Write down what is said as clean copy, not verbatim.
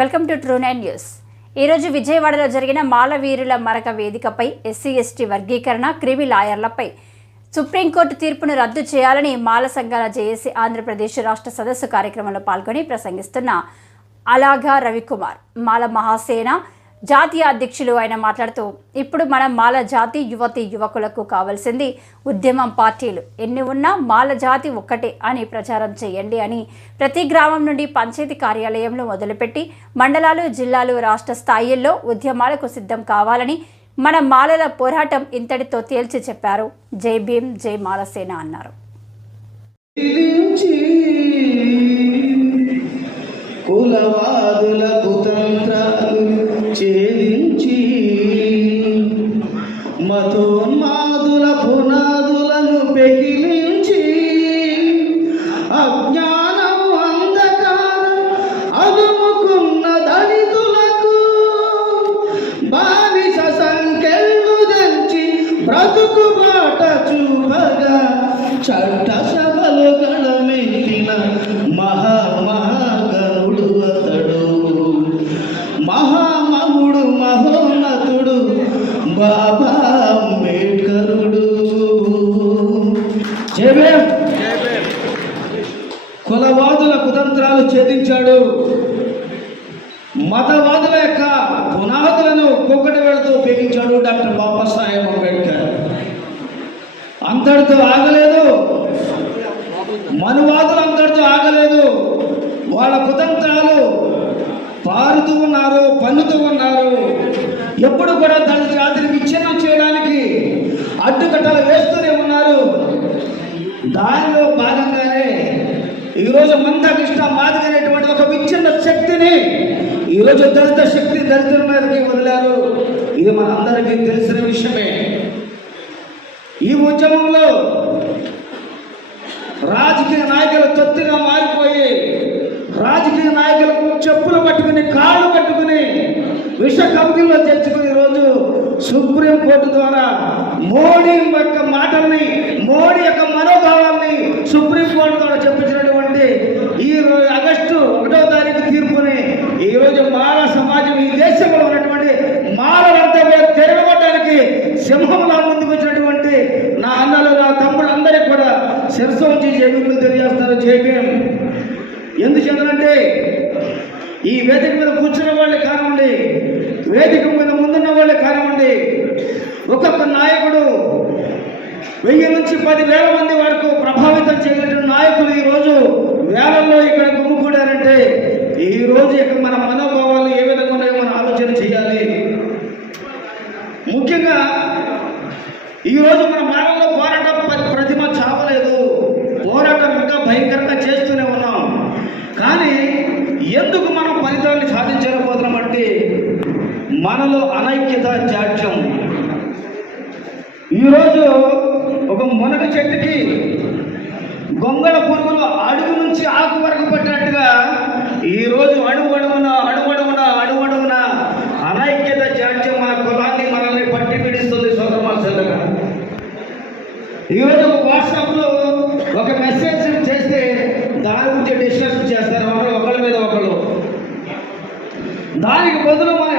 Welcome to true nine news. ఈరోజు విజయవాడలో జరిగిన మాలవీరుల మరక వేదికపై ఎస్సీ/ఎస్టీ వర్గీకరణ, క్రిమి లాయర్లపై సుప్రీంకోర్టు తీర్పును రద్దు చేయాలని మాల సంఘాల జేఏసీ ఆంధ్రప్రదేశ్ రాష్ట్ర సదస్సు కార్యక్రమంలో పాల్గొని ప్రసంగిస్తున్న అలాగా రవికుమార్ మాల మహాసేన జాతీయ అధ్యక్షులు ఆయన మాట్లాడుతూ, ఇప్పుడు మన మాల జాతి యువతి యువకులకు కావాల్సింది ఉద్యమం. పార్టీలు ఎన్ని ఉన్నా మాల జాతి ఒక్కటే అని ప్రచారం చేయండి అని ప్రతి గ్రామం నుండి పంచాయతీ కార్యాలయంలో మొదలుపెట్టి మండలాలు, జిల్లాలు, రాష్ట్ర స్థాయిల్లో ఉద్యమాలకు సిద్ధం కావాలని మన మాలల పోరాటం ఇంతటితో తేల్చి చెప్పారు. జై భీమ్, జై మాలసేన అన్నారు. కులవాదుల కుతంత్రాలు ఛేదించి మతోన్మాదుల పునాదులను పెకిలించి అజ్ఞానం అంధకారం అదుముకున్న దళితులకు బానిస సంకెళ్ళు దంచి బ్రతుకు బాట చూపగా చట్ట సభలు గళమెత్తిన మహామహాగణుడు అతడు, మహామహుడు మహోన్నతుడు బాబా అంబేడ్కరుడు. కులవాదుల కుతంత్రాలు ఛేదించాడు. మతవాదుల యొక్క పునాదులను కుక్కటి వెళుతూ పెగించాడు డాక్టర్ బాబాసాహెబ్ అంబేడ్కర్. అంతటితో ఆగలేదు. మనువాదులు అంతటితో ఆగలేదు. వాళ్ళ కుతంత్రాలు పారుతూ ఉన్నారు, పన్నుతూ ఉన్నారు. ఎప్పుడు కూడా దళిత జాతిని విచ్ఛిన్నం చేయడానికి అడ్డుకట్టలు వేస్తూనే ఉన్నారు. దానిలో భాగంగానే ఈరోజు మందకృష్ణ మాదిగ అనేటువంటి ఒక విచ్ఛిన్న శక్తిని ఈరోజు దళిత శక్తి దళితుల మీదకి వదిలారు. ఇది మన అందరికీ తెలిసిన విషయమే. ఈ ఉద్యమంలో రాజకీయ నాయకులు తొత్తుగా మారిపోయి రాజకీయ నాయకులు చెప్పులు పట్టుకుని, కాళ్ళు పట్టుకుని విష కమిటీలో తెచ్చుకుని ఈరోజు సుప్రీంకోర్టు ద్వారా మోడీ యొక్క మాటల్ని, మోడీ యొక్క మనోభావాల్ని సుప్రీంకోర్టు ద్వారా చెప్పించినటువంటి ఈ ఆగస్టు 1వ తారీఖు తీర్పుని ఈరోజు మాల సమాజం, ఈ దేశంలో ఉన్నటువంటి మాలలంతా తిరగబడడానికి సింహంలా ముందుకు వచ్చినటువంటి నా అన్నలు, నా తమ్ముడు అందరికీ కూడా శిరస్సు వచ్చి జైలు తెలియజేస్తారు. జైభీం. ఎందుచేతనంటే ఈ వేదిక మీద కూర్చున్న వాళ్ళే కానివ్వండి, వేదిక మీద ముందున్న వాళ్ళే కానివ్వండి, ఒక్కొక్క నాయకుడు 1000 నుంచి 10,000 మంది వరకు ప్రభావితం చేయగలిగిన నాయకులు ఈరోజు వేలల్లో ఇక్కడ గుమ్ముకూడారంటే ఈరోజు ఇక్కడ మన మనోభావాలు ఏ విధంగా ఉన్నాయో మనం ఆలోచన చేయాలి. ముఖ్యంగా ఈరోజు మన మానవుల పోరాటం ప్రతిమ చావలేదు. పోరాటం ఇంకా భయంకరంగా చేస్తూనే ఉన్నాం. కానీ ఎందుకు మనం ఫలితాన్ని సాధించలేకపోతున్నామంటే మనలో అనైక్యత, జాడ్యం. ఈరోజు ఒక మునగ చెట్టుకి గొంగళ పురుగులు అడుగు నుంచి ఆకు వరకు పట్టినట్టుగా ఈరోజు అడుగడుగున అనైక్యత, జాడ్యం మన కులాన్ని, మనల్ని పట్టి పీడిస్తుంది. సోదరమాసలుగా ఈరోజు వాట్సాప్లో ఒక మెసేజ్ చేస్తే దాని గురించి డిస్కషన్ చేస్తారు ఒకళ్ళ మీద ఒకళ్ళు. దానికి బదులు మన